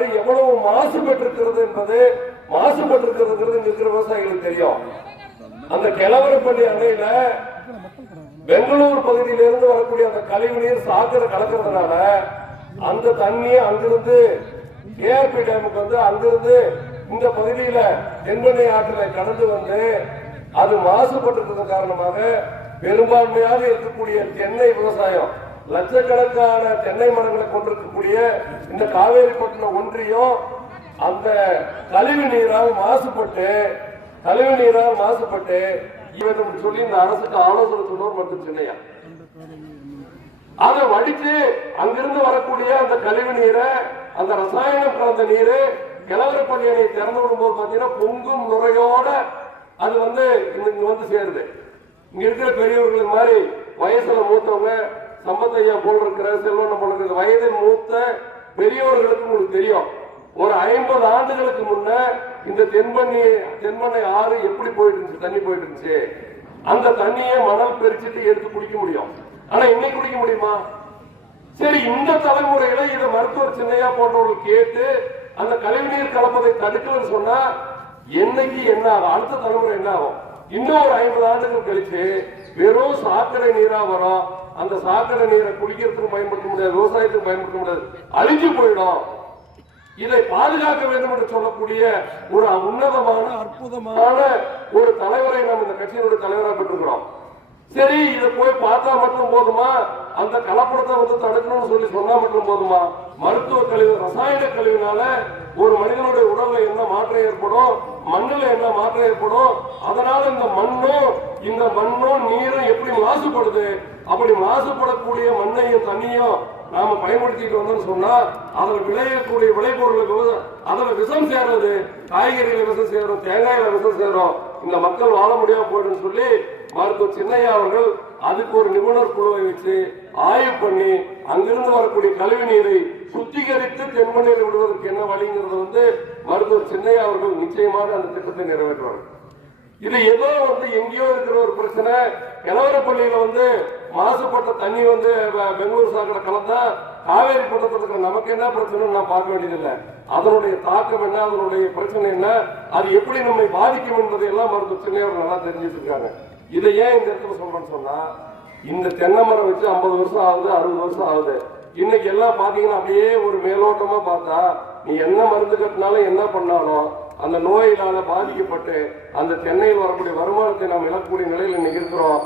ஆறு எவ்வளவு மாசுபட்டிருக்கிறது என்பது மாசுபட்டிருக்கிறது இருக்கிற விவசாயிகளுக்கு தெரியும். அந்த கிழவரப்பள்ளி அணையில பெங்களூர் பகுதியிலிருந்து வரக்கூடிய அந்த கழிவு நீர் சாக்கடை கலக்கிறதுனால அந்த தண்ணி அங்கிருந்து கேஆர்பி டேமுக்கு வந்து அங்கிருந்து இந்த பகுதியில தென்பெண்ணை ஆற்றில கடந்து வந்து அது மாசுபட்டிருக்கிறது காரணமாக பெரும்பான்மையாக இருக்கக்கூடிய தென்னை விவசாயம், லட்சக்கணக்கான தென்னை மரங்களை கொண்டிருக்கக்கூடிய இந்த காவேரிப்பட்டினம் ஒன்றியம் அந்த கழிவு நீரால் மாசுபட்டு சொல்லி இந்த அரசுக்கு ஆலோசனை சொன்னோர் மட்டும் சென்னையா அதை வடித்து அங்கிருந்து வரக்கூடிய அந்த கழிவு நீரை, அந்த ரசாயனம் கலந்த நீர் கிழவரப்பள்ளி அணையை திறந்து விடும்போது பாத்தீங்கன்னா பொங்கும் நுரையோட அது வந்து இங்க வந்து சேருது. இங்க இருக்கிற பெரியவர்கள் மாதிரி வயசுல மூத்தவங்க, சம்பத்தையா போல் இருக்கிற செல்வன் போல் இருக்கிற வயதில் மூத்த பெரியவர்களுக்கு உங்களுக்கு தெரியும், ஒரு 50 ஆண்டுகளுக்கு முன்ன இந்த தென்பெண்ணை ஆறு எப்படி போயிட்டு இருந்துச்சு, தண்ணி போயிட்டு இருந்துச்சு. அந்த தண்ணியை மணல் பெருச்சிட்டு எடுத்து குடிக்க முடியும். ஆனா இன்னைக்கு குடிக்க முடியுமா? சரி, இந்த தலைமுறையில இதை மருத்துவர் சின்னையா போன்றவர்கள் கேட்டு அந்த கழிவுநீர் கலப்பதை தடுக்கலன்னு சொன்னா என்னைக்கு என்ன ஆகும்? அடுத்த தலைமுறை என்ன ஆகும்? இன்னும் ஒரு 50 ஆண்டுகள் கழிச்சு வெறும் சாக்கடை நீரா வரும். அந்த சாக்கடை நீரை குடிக்கிறதுக்கு பயன்படுத்த முடியாது, விவசாயத்துக்கு பயன்படுத்த முடியாது, அழிஞ்சு போயிடும். இதை பாதுகாக்க வேண்டும் என்று சொல்லக்கூடிய ஒரு உன்னதமான அற்புதமான ஒரு தலைவரை நாம் இந்த கட்சியினுடைய தலைவராக பெற்றிருக்கிறோம். சரி, இதை போய் பார்த்தா மட்டும் போதுமா? அந்த கலப்படத்தை வந்து தடுக்கணும்னு சொல்லி சொன்னா மட்டும் போதுமா? மருத்துவ கழிவு, ரசாயன கழிவுனால ஒரு மனிதனுடைய உடல்ல என்ன மாற்றம் ஏற்படும், மண்ணில் என்ன மாற்றம் ஏற்படும், அதனால இந்த மண்ணும் நீரும் எப்படி மாசுபடுது? அப்படி மாசுபடக்கூடிய மண்ணையும் தண்ணியும் நாம பயன்படுத்திட்டு வந்தோம்னு சொன்னா அதில் விளையக்கூடிய விளைபொருளுக்கு அதில் விஷம் சேர்றது, காய்கறியில விஷம் சேரும், தேங்காயில விஷம் சேரும், இந்த மக்கள் வாழ முடியாம போயிடுன்னு சொல்லி மருத்துவர் சின்னையா அவர்கள் அதுக்கு ஒரு நிபுணர் குழுவை வச்சு ஆய்வு பண்ணி அங்கிருந்து வரக்கூடிய கழிவு நீரை சுத்திகரித்து தென்பெண்ணையில் விடுவதற்கு என்ன வழிங்கிறது வந்து மருத்துவர் சின்னையா அவர்கள் நிச்சயமாக அந்த திட்டத்தை நிறைவேற்றுவார்கள். இது ஏதோ வந்து எங்கேயோ இருக்கிற ஒரு பிரச்சனை. கிழவரப்பள்ளியில வந்து மாசுபட்ட தண்ணி வந்து பெங்களூர் சாக்கடை கலந்தா காவேரி பட்டத்தில் நமக்கு என்ன பிரச்சனை நான் பார்க்க வேண்டியதில்லை. அதனுடைய தாக்கம் என்ன, அதனுடைய பிரச்சனை என்ன, அது எப்படி நம்மை பாதிக்கும் என்பதை எல்லாம் மருத்துவ சின்னையவர் நல்லா தெரிஞ்சுட்டு இருக்காங்க. இதை ஏன் இந்த இடத்துல சொல்றேன்னு சொன்னா, இந்த தென்னை மரம் வச்சு 50 வருஷம் ஆகுது, 60 வருஷம் ஆகுது. இன்னைக்கு எல்லாம் பாத்தீங்கன்னா அப்படியே ஒரு மேலோட்டமா பார்த்தா நீ என்ன மருந்து கட்டினாலும் என்ன பண்ணாலும் அந்த நோயினால பாதிக்கப்பட்டு அந்த தென்னையில் வரக்கூடிய வருமானத்தை நாம் இழக்கக்கூடிய நிலையில் இன்னைக்கு இருக்கிறோம்.